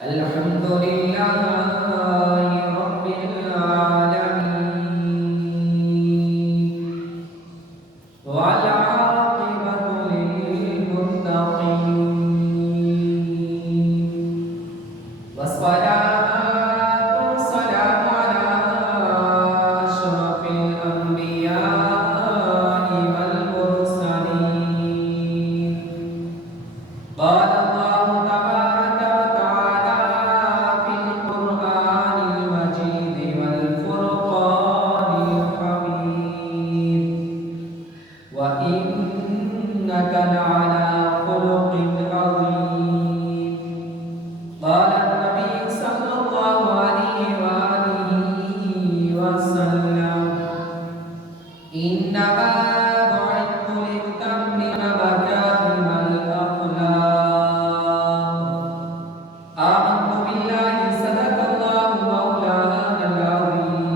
الحمد لله رب العالمين والعاقبة للمتقين والصلاة والسلام على أشرف الأنبياء والمرسلين قال الله تبارك وتعالى في القرآن المجيد والفرقان الحميد وإنك لعلى خلق عظيم قال النبي صلى الله عليه وآله وسلم إنما بعثت لأتمم مكارم الأخلاق آمنت بالله صدق الله مولانا العظيم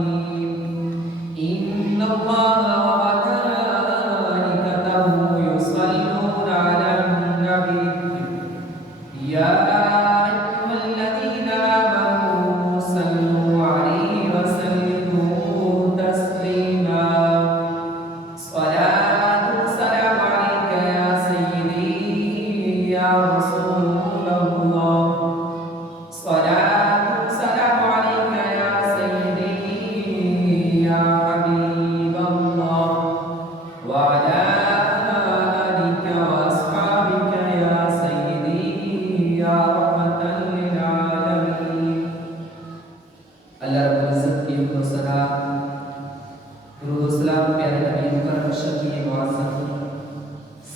إن الله وملائكته يصلون على النبي يا أيها الذين آمنوا صلوا عليه وسلموا تسليما صلاة وسلام عليك يا سيدي يا رسول الله صلاة وسلام عليك يا سيدي يا حبيب الله وعلى آلك وأصحابك يا سيدي يا رحمة للعالمين اللہ رب العزت کی حمد و ثنا درود و سلام پیارے نبی مکرم شفیع معظم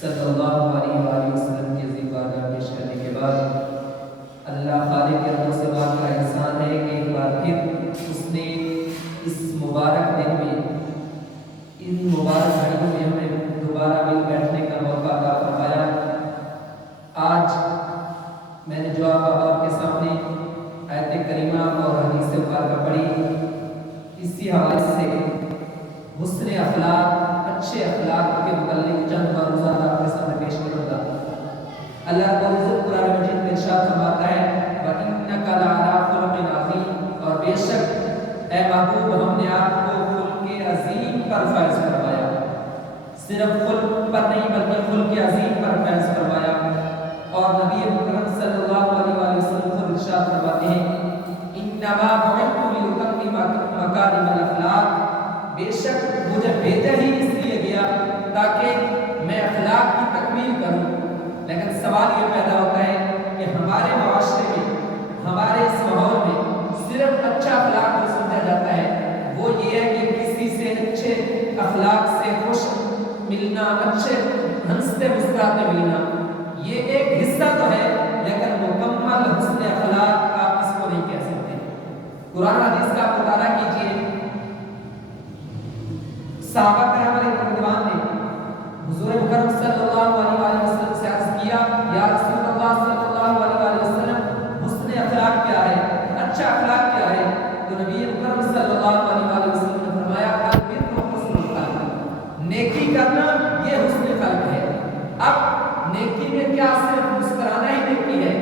صلی اللہ علیہ وآلہ وسلم کی عظیم بارگاہ پیش کرنے کے بعد اللہ خالق کے رحمت سے بات کا احسان ہے کہ ایک بار پھر اس نے اس مبارک دن میں ان مبارک گھڑیوں میں ہمیں دوبارہ مل بیٹھنے کا موقع عطا فرمایا۔ آج میں نے جو آپ کے سامنے آیت کریمہ اور حدیث مبارکہ پڑھی، اسی حوالے سے حسن اخلاق، اچھے اخلاق کے متعلق چند معروضات آپ کے سامنے پیش کروں گا۔ اللہ رب العزت قرآن مجید میں ارشاد فرماتا ہے وَإِنَّكَ لَعَلَىٰ خُلُقٍ عَظِيمٍ، اور بے شک اے محبوب ہم نے آپ کو خلق عظیم پر فیض فرمایا، صرف خلق پر نہیں بلکہ خلق عظیم پر فیض فرمایا۔ اور نبی مکرم صلی اللہ علیہ وآلہ وسلم خود ارشاد فرماتے ہیں انما بعثت لأتمم مکارم الاخلاق، بے شک مجھے بھیجا ہی اس لیے گیا تاکہ میں اخلاق کی تکمیل کروں۔ لیکن سوال یہ پیدا ہوتا ہے کہ ہمارے معاشرے میں، ہمارے اس ماحول میں صرف اچھا اخلاق جو سمجھا جاتا ہے وہ یہ ہے کہ کسی سے اچھے اخلاق سے خوش ملنا، اچھے ہنستے مسکراتے ملنا، یہ ایک حصہ تو ہے لیکن مکمل حسن اخلاق آپ اس کو نہیں کہہ سکتے۔ قرآن حدیث کا مطالعہ کیجئے، صحابہ کرام علیہ رضوان نے حضور مکرم صلی اللہ علیہ وآلہ وسلم سے عرض کیا یا رسول اللہ صلی اللہ علیہ وآلہ وسلم حسن اخلاق کیا ہے، اچھا اخلاق کیا ہے؟ تو نبی مکرم صلی اللہ علیہ وآلہ وسلم نے فرمایا البر حسن الخلق، نیکی کرنا یہ حسن خلق ہے۔ اب نیکی میں کیا صرف مسکرانا ہی نیکی ہے؟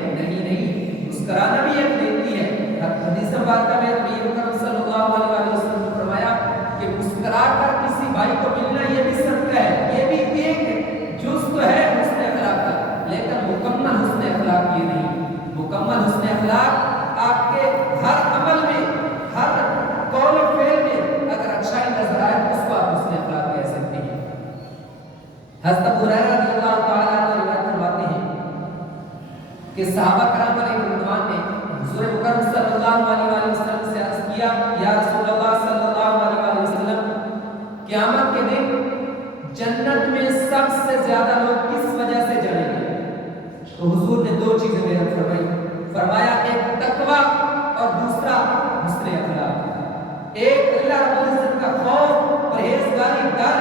نہیں، مسکرانا بھی ایک نیکی ہے۔ حدیث مبارکہ میں نبی مکرم صلی اللہ علیہ وآلہ وسلم نے فرمایا کہ مسکرا کر کسی بھائی کو ملنا یہ بھی صدقہ ہے، یہ بھی ایک جز تو ہے حسن اخلاق کا، لیکن مکمل حسن اخلاق یہ نہیں۔ مکمل حسن اخلاق آپ کے ہر عمل میں، ہر قول و فعل میں اگر اچھائی نظر آئے اس کو آپ حسن اخلاق کہہ سکتے ہیں۔ حضرت ابو ہریرہ رضی اللہ تعالیٰ عنہ روایت فرماتے ہیں کہ صحابہ کرام علیہ رضوان نے حضور مکرم صلی اللہ علیہ وآلہ وسلم سے عرض کیا یا رسول اللہ صلی اللہ علیہ وآلہ وسلم قیامت کے دن جنت میں سب سے زیادہ لوگ کس وجہ سے جائیں گے؟ تو حضور نے دو چیزیں بیان فرمائی، فرمایا ایک تقویٰ اور دوسرا حسن اخلاق۔ ایک اللہ رب العزت کا خوف، پرہیزگاری، ڈر،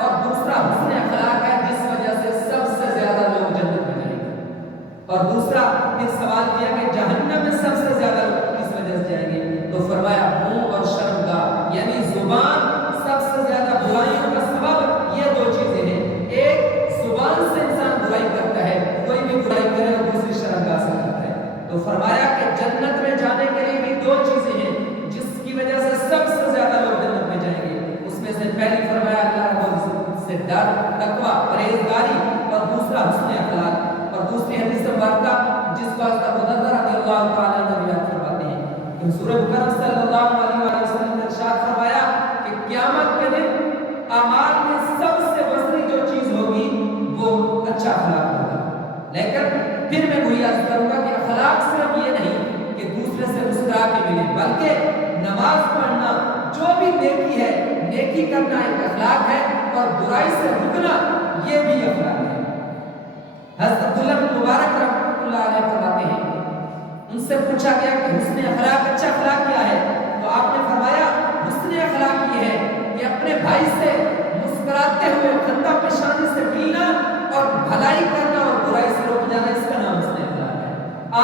اور دوسرا حسن اخلاق ہے جس وجہ سے سب سے زیادہ لوگ جنت میں جائیں گے۔ اور دوسرا پھر سوال کیا کہ جہنم میں سب سے زیادہ لوگ کس وجہ سے جائیں گے؟ تو فرمایا منہ اور شرمگاہ، یعنی زبان سب سے زیادہ برائیوں کا سبب یہ دو چیزیں ہیں۔ ایک زبان سے انسان برائی تھا حسن اخلاق. اور دوسری حدیث مبارکہ جس کو حضرت ابو ذر رضی اللہ تعالیٰ عنہ روایت فرماتے ہیں کہ حضور مکرم صلی اللہ علیہ وآلہ وسلم نے ارشاد فرمایا کہ قیامت کے دن اعمال میں سب سے وزنی جو چیز ہوگی وہ اچھا اخلاق ہوگا. لیکن پھر میں وہی عرض کروں گا کہ اخلاق صرف یہ نہیں کہ دوسرے سے مسکرا کے ملے، بلکہ نماز پڑھنا جو بھی نیکی ہے، نیکی کرنا ایک اخلاق ہے، اور برائی سے رکنا یہ بھی اخلاق ہے. حضرت عبداللہ بن مبارک رحمۃ اللہ علیہ فرماتے ہیں، ان سے پوچھا گیا کہ حسن اخلاق اچھا اخلاق کیا ہے؟ تو آپ نے فرمایا حسن اخلاق یہ ہے کہ اپنے بھائی سے مسکراتے ہوئے خندہ پیشانی سے ملنا اور بھلائی کرنا اور برائی سے روک جانا، اس کا نام حسن اخلاق ہے.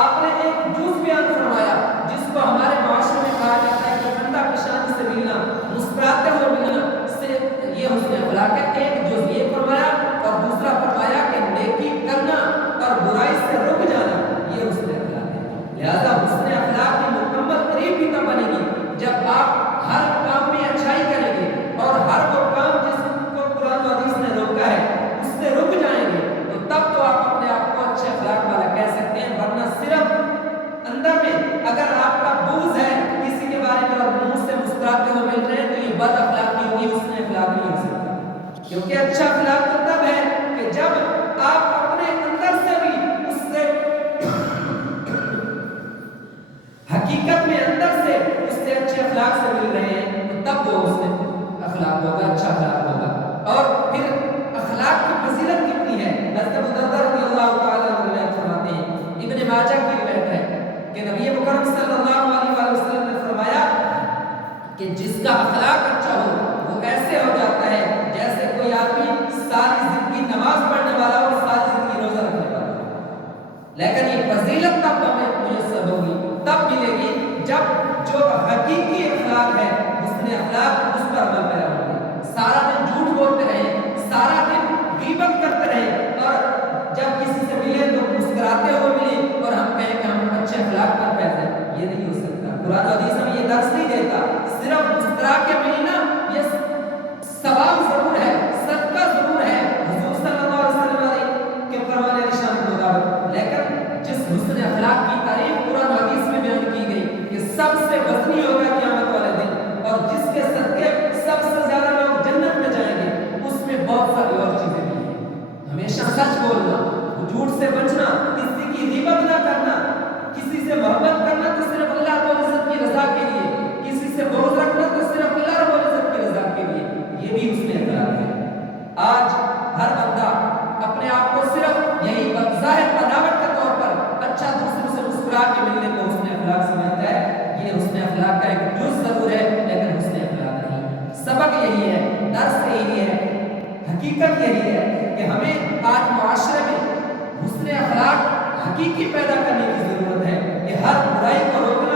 آپ نے ایک جز بیان فرمایا جس کو ہمارے معاشرے میں کہا جاتا ہے کہ خندہ پیشانی سے ملنا، مسکراتے ہوئے ملنا، سے یہ حسن اخلاق ہے. ایک جز یہ فرمایا اور دوسرا فرمایا کہ نیکی کرنا اور برائی سے رک جانا یہ حسن اخلاق ہے. لہذا حسن اخلاق کی مکمل تعریف بھی تب بنے گی جب آپ ہر کام میں اچھائی کریں گے اور ہر وہ کام جس کو قرآن و حدیث نے روکا ہے اس سے رک جائیں گے، تو تب تو آپ اپنے آپ کو اچھے اخلاق والا کہہ سکتے ہیں. ورنہ صرف اندر میں اگر آپ کا بغض ہے کسی کے بارے میں اور منہ سے مسکراتے ہوئے مل رہے ہیں تو یہ بد اخلاقی ہوگی، حسن اخلاق نہیں ہو سکتا. کیونکہ اچھا اخلاق تو تب ہے کہ جب آپ اپنے اندر سے بھی اس سے حقیقت میں اندر سے اس سے اچھے اخلاق سے مل رہے ہیں، تو تب وہ اس سے اخلاق ہوگا، اچھا اخلاق ہوگا. اور پھر اخلاق کی فضیلت کتنی ہے؟ حضرت ابو ذر رضی اللہ تعالیٰ عنہ روایت فرماتے ہیں، ابن ماجہ کی روایت ہے کہ نبی مکرم صلی اللہ علیہ وآلہ وسلم نے فرمایا کہ جس کا اخلاق اچھا ہو وہ ایسے ہو جاتا ہے جیسے کوئی آدمی ساری زندگی نماز پڑھنے والا اور ساری زندگی روزہ رکھنے والا ہو. لیکن یہ فضیلت تب ہمیں میسر ہوگی، تب ملے گی جب جو حقیقی اخلاق ہے، حسن اخلاق، اس پر عمل پیرا ہوں گے. سارا دن جھوٹ بولتے رہیں، سارا دن غیبت کرتے رہیں، اور جب کسی سے ملے تو مسکراتے ہوئے ملے اور ہم کہیں کہ ہم اچھے اخلاق پر فیض ہیں، یہ نہیں ہو سکتا. قرآن حدیث ہمیں یہ درس نہیں دیتا. صرف مسکرا کے ملنا یہ ثواب ضرور ہے، صدقہ ضرور ہے حضور صلی اللہ علیہ وسلم کے فرمان ارشاد کے مطابق، لیکن جس حسن اخلاق کی تعریف قرآن حدیث میں بیان کی گئی کہ سب سے وزنی ہوگا قیامت والے دن اور جس کے صدقے سب سے زیادہ لوگ جنت میں جائیں گے، اس میں بہت ساری اور چیزیں بھی ہیں. ہمیشہ سچ بولنا، جھوٹ سے بچنا، کسی کی غیبت نہ کرنا، کسی سے محبت کرنا تو صرف اللہ رب العزت کی رضا کے لیے، کسی سے بغض رکھنا تو صرف اللہ رب العزت کی رضا کے لیے، یہ بھی حسن اخلاق ہے. آج ہر بندہ اپنے آپ کو صرف یہی ظاہر بناوٹ کے طور پر اچھا دوسروں سے مسکرا کے ملنے کو حسن اخلاق سمجھتا ہے. یہ حسن اخلاق کا ایک جز ضرور ہے لیکن حسن اخلاق نہیں. سبق یہی ہے، درس یہی ہے، حقیقت یہی ہے کہ ہمیں آج معاشرے میں حسن اخلاق حقیقی پیدا کرنے کی ضرورت ہے کہ ہر برائی کو روکنا